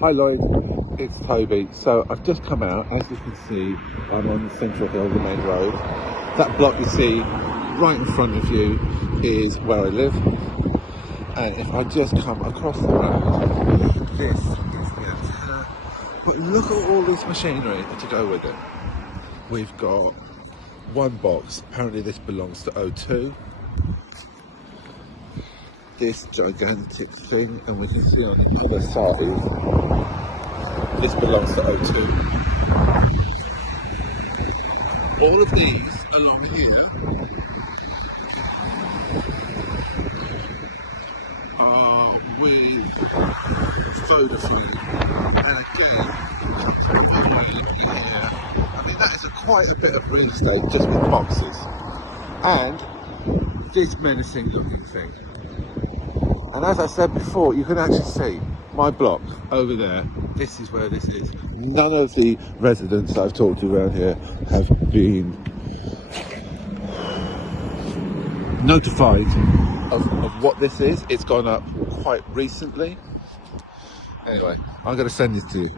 Hi Lloyd, it's Toby. So I've just come out, as you can see, I'm on Central Hill, the main road. That block you see right in front of you is where I live. And if I just come across the road, this is the antenna. But look at all this machinery to go with it. We've got one box, apparently this belongs to O2. This gigantic thing, and we can see on the other side, this belongs to O2. All of these along here are with Vodafone. And again, what we're looking at here, I mean that is quite a bit of real estate just with boxes. And this menacing looking thing. And as I said before, you can actually see my block over there. This is where this is. None of the residents I've talked to around here have been notified of what this is. It's gone up quite recently. Anyway, I'm going to send this to you.